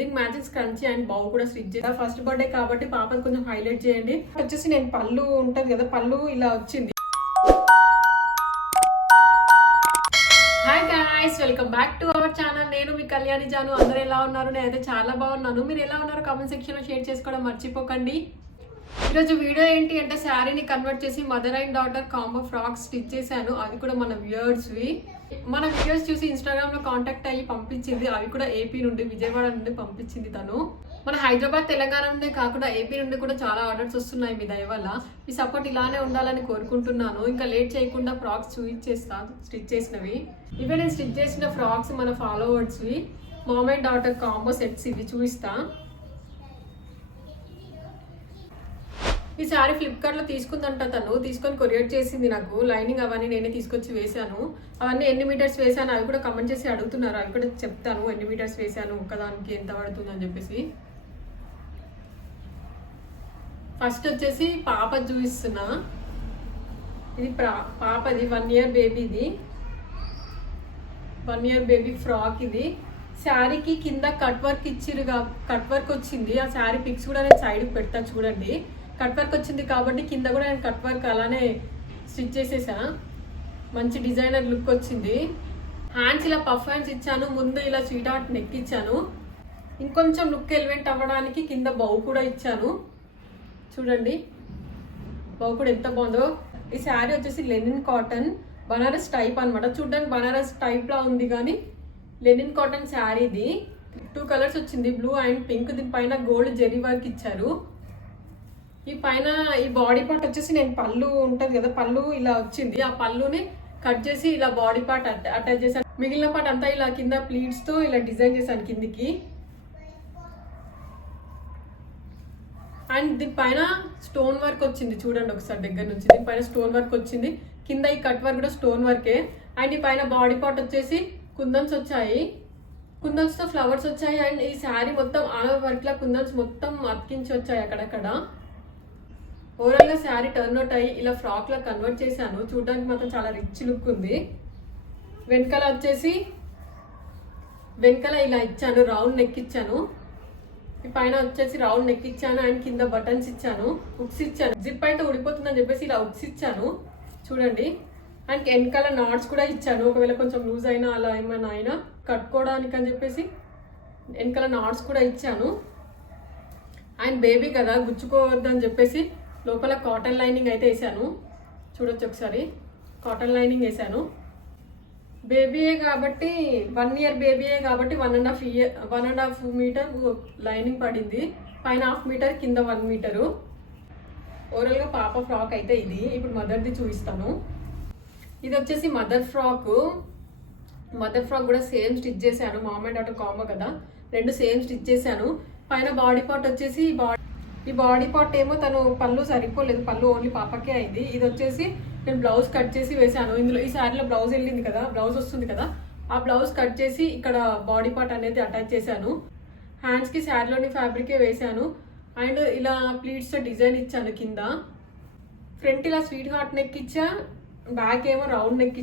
దీనికి matching scrunchie and బౌ కూడా stitch చేస్తా. ఫస్ట్ బర్త్డే కాబట్టి పాపని కొంచెం హైలైట్ చేయండి. వచ్చేసి నేను పళ్ళు ఉంటది కదా, పళ్ళు ఇలా వచ్చింది. Hi guys, welcome back to our channel. నేను మీ కళ్యాణి జాను. అందరూ ఎలా ఉన్నారు? నేనైతే చాలా బాగున్నాను. మీరు ఎలా ఉన్నారు? కామెంట్ సెక్షన్ లో షేర్ చేసుకోవడం మర్చిపోకండి. ఈరోజు వీడియో ఏంటి అంటే శారీని కన్వర్ట్ చేసి mother and daughter combo frocks stitch చేశాను. అది కూడా మన వ్యూయర్స్వి. మన వీడియోస్ చూసి ఇన్స్టాగ్రామ్ లో కాంటాక్ట్ అయ్యి పంపించింది. అవి కూడా ఏపీ నుండి, విజయవాడ నుండి పంపించింది తను. మన హైదరాబాద్, తెలంగాణ నుండే కాకుండా ఏపీ నుండి కూడా చాలా ఆర్డర్స్ వస్తున్నాయి మీ దయ వల్ల. మీ సపోర్ట్ ఇలానే ఉండాలని కోరుకుంటున్నాను. ఇంకా లేట్ చేయకుండా ఫ్రాక్స్ చూపించేస్తాను స్టిచ్ చేసినవి. ఇవే నేను స్టిచ్ చేసిన ఫ్రాక్స్ మన ఫాలోవర్స్వి. Mom and daughter combo sets ఇవి చూపిస్తా. ఈ సారీ ఫ్లిప్కార్ట్ లో తీసుకుందంట తను. తీసుకొని కొరియర్ చేసింది నాకు. లైనింగ్ అవన్నీ నేనే తీసుకొచ్చి వేసాను. అవన్నీ ఎన్ని మీటర్స్ వేసాను అవి కూడా కమెంట్ చేసి అడుగుతున్నారు. అవి కూడా చెప్తాను ఎన్ని మీటర్స్ వేసాను, ఒక్కదానికి ఎంత పడుతుంది అని చెప్పేసి. ఫస్ట్ వచ్చేసి పాప చూపిస్తున్నా. ఇది పాపది 1 year బేబీది. 1 year బేబీ ఫ్రాక్ ఇది. శారీకి కింద కట్ వర్క్ ఇచ్చిరుగా, కట్ వర్క్ వచ్చింది. ఆ శారీ పిక్స్ కూడా నేను సైడ్కి పెడతా చూడండి. కట్ వర్క్ వచ్చింది కాబట్టి కింద కూడా నేను కట్ వర్క్ అలానే స్టిచ్ చేసేసా. మంచి డిజైనర్ లుక్ వచ్చింది. హ్యాండ్స్ ఇలా పఫ్ హ్యాండ్స్ ఇచ్చాను. ముందు ఇలా స్వీట్ హార్ట్ నెక్ ఇచ్చాను. ఇంకొంచెం లుక్ ఎలివేట్ అవ్వడానికి కింద బౌ కూడా ఇచ్చాను. చూడండి బౌ కూడా ఎంత బాగుందో. ఈ శారీ వచ్చేసి లెనిన్ కాటన్ బనారస్ టైప్ అనమాట. చూడడానికి బనారస్ టైప్ లా ఉంది కానీ లెనిన్ కాటన్ శారీ ఇది. 2 కలర్స్ వచ్చింది, బ్లూ అండ్ పింక్. దీనిపైన గోల్డ్ జెరీ వర్క్ ఇచ్చారు. ఈ పైన ఈ బాడీ పార్ట్ వచ్చేసి నేను పళ్ళు ఉంటది కదా, పళ్ళు ఇలా వచ్చింది. ఆ పళ్ళుని కట్ చేసి ఇలా బాడీ పార్ట్ అటాచ్ చేశాను. మిగిలిన పార్ట్ అంతా ఇలా కింద ప్లీట్స్ తో ఇలా డిజైన్ చేశాను కిందికి. అండ్ దీనిపైన స్టోన్ వర్క్ వచ్చింది. చూడండి ఒకసారి దగ్గర నుంచి. దీనిపైన స్టోన్ వర్క్ వచ్చింది. కింద ఈ కట్ వర్క్ కూడా స్టోన్ వర్కే. అండ్ ఈ పైన బాడీ పార్ట్ వచ్చేసి కుందన్స్ వచ్చాయి. కుందన్స్ తో ఫ్లవర్స్ వచ్చాయి. అండ్ ఈ శారీ మొత్తం ఆల్ వర్క్ లా కుందన్స్ మొత్తం అతికించి వచ్చాయి అక్కడక్కడ. ఓవరాల్ గా శారీ టర్న్ అవుట్ అయ్యి ఇలా ఫ్రాక్ లా కన్వర్ట్ చేశాను. చూడడానికి మాత్రం చాలా రిచ్ లుక్ ఉంది. వెనకాల వచ్చేసి వెనకాల ఇలా ఇచ్చాను, రౌండ్ నెక్ ఇచ్చాను. ఈ పైన వచ్చేసి రౌండ్ నెక్ ఇచ్చాను. అండ్ కింద బటన్స్ ఇచ్చాను, హుక్స్ ఇచ్చాను. జిప్ అయితే ఊడిపోతుందని చెప్పేసి ఇలా హుక్స్ ఇచ్చాను చూడండి. అండ్ వెనకాల నాట్స్ కూడా ఇచ్చాను. ఒకవేళ కొంచెం లూజ్ అయినా అలా ఏమైనా అయినా కట్టుకోవడానికి అని చెప్పేసి వెనకాల నాట్స్ కూడా ఇచ్చాను. అండ్ బేబీ కదా గుచ్చుకోవద్దని చెప్పేసి లోపల కాటన్ లైనింగ్ అయితే వేసాను. చూడొచ్చు ఒకసారి, కాటన్ లైనింగ్ వేసాను. బేబీయే కాబట్టి 1 year బేబీయే కాబట్టి 1.5 మీటర్ లైనింగ్ పడింది. పైన 1/2 మీటర్, కింద 1 మీటరు. ఓవరాల్గా పాప ఫ్రాక్ అయితే ఇది. ఇప్పుడు మదర్ది చూపిస్తాను. ఇది వచ్చేసి మదర్ ఫ్రాక్. మదర్ ఫ్రాక్ కూడా సేమ్ స్టిచ్ చేశాను. మామ్ అండ్ డాటర్ కాంబో కదా, 2 సేమ్ స్టిచ్ చేశాను. పైన బాడీ పార్ట్ వచ్చేసి ఈ బాడీ పార్ట్ ఏమో తను పళ్ళు సరిపోలేదు, పళ్ళు ఓన్లీ పాపకే అయింది. ఇది వచ్చేసి నేను బ్లౌజ్ కట్ చేసి వేసాను. ఇందులో ఈ శారీలో బ్లౌజ్ వెళ్ళింది కదా, బ్లౌజ్ వస్తుంది కదా, ఆ బ్లౌజ్ కట్ చేసి ఇక్కడ బాడీ పార్ట్ అనేది అటాచ్ చేశాను. హ్యాండ్స్ కి శారీలోని ఫ్యాబ్రికే వేసాను. అండ్ ఇలా ప్లీట్స్ తో డిజైన్ ఇచ్చాను కింద. ఫ్రంట్ ఇలా స్వీట్ హార్ట్ నెక్ ఇచ్చా, బ్యాక్ ఏమో రౌండ్ నెక్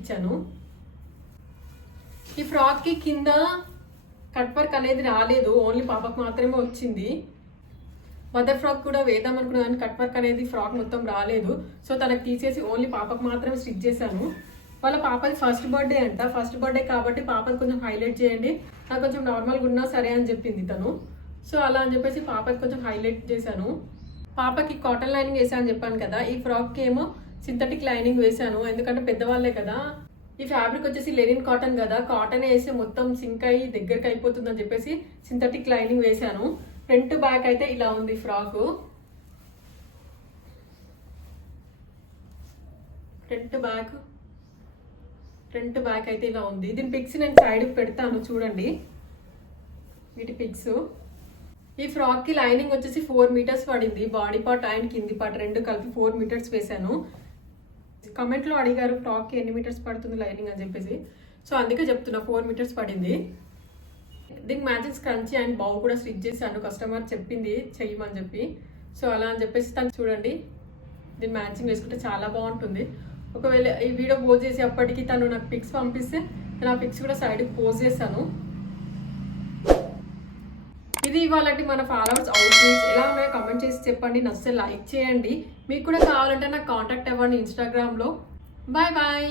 ఇచ్చాను. ఈ ఫ్రాక్ కి కింద కట్ వర్క్ అనేది రాలేదు, ఓన్లీ పాపకు మాత్రమే వచ్చింది. మదర్ ఫ్రాక్ కూడా వేద్దాం అనుకున్నా కానీ కట్ వర్క్ అనేది ఫ్రాక్ మొత్తం రాలేదు. సో తనకు తీసేసి ఓన్లీ పాపకు మాత్రమే స్టిచ్ చేశాను. వాళ్ళ పాపది ఫస్ట్ బర్త్డే అంట. ఫస్ట్ బర్త్డే కాబట్టి పాపది కొంచెం హైలైట్ చేయండి, నాకు కొంచెం నార్మల్గా ఉన్నా సరే అని చెప్పింది తను. సో అలా అని చెప్పేసి పాపకి కొంచెం హైలైట్ చేశాను. పాపకి కాటన్ లైనింగ్ వేసాను అని చెప్పాను కదా. ఈ ఫ్రాక్కి ఏమో సింథటిక్ లైనింగ్ వేసాను, ఎందుకంటే పెద్దవాళ్ళే కదా. ఈ ఫ్యాబ్రిక్ వచ్చేసి లెనిన్ కాటన్ కదా, కాటన్ వేస్తే మొత్తం సింక్ అయ్యి దగ్గరకు అయిపోతుంది అని చెప్పేసి సింథటిక్ లైనింగ్ వేసాను. ఫ్రంట్ బ్యాక్ అయితే ఇలా ఉంది ఫ్రాక్. ఫ్రంట్ బ్యాక్ అయితే ఇలా ఉంది. దీని పిక్స్ నేను సైడ్ పెడతాను చూడండి, వీటి పిక్స్. ఈ ఫ్రాక్ కి లైనింగ్ వచ్చేసి 4 మీటర్స్ పడింది. బాడీ పార్ట్ అండ్ కింది పార్ట్ 2 కలిపి 4 మీటర్స్ వేసాను. కమెంట్ లో అడిగారు ఫ్రాక్ కి ఎన్ని మీటర్స్ పడుతుంది లైనింగ్ అని చెప్పేసి. సో అందుకే చెప్తున్నా 4 మీటర్స్ పడింది. దీనికి మ్యాచింగ్ స్క్రంచీ అండ్ బౌ కూడా స్టిచ్ చేశాను. కస్టమర్ చెప్పింది చెయ్యమని చెప్పి. సో అలా అని చెప్పేసి తను చూడండి దీన్ని మ్యాచింగ్ వేసుకుంటే చాలా బాగుంటుంది. ఒకవేళ ఈ వీడియో పోస్ట్ చేసి అప్పటికి తను నాకు పిక్స్ పంపిస్తే నేను ఆ పిక్స్ కూడా సైడ్ పోస్ట్ చేశాను. ఇది ఇవాళ మన ఫాలోవర్స్ అవుట్ఫిట్స్ ఎలా ఉన్నాయో కమెంట్ చేసి చెప్పండి. నచ్చితే లైక్ చేయండి. మీకు కూడా కావాలంటే నాకు కాంటాక్ట్ అవ్వండి ఇన్స్టాగ్రామ్లో. Bye bye.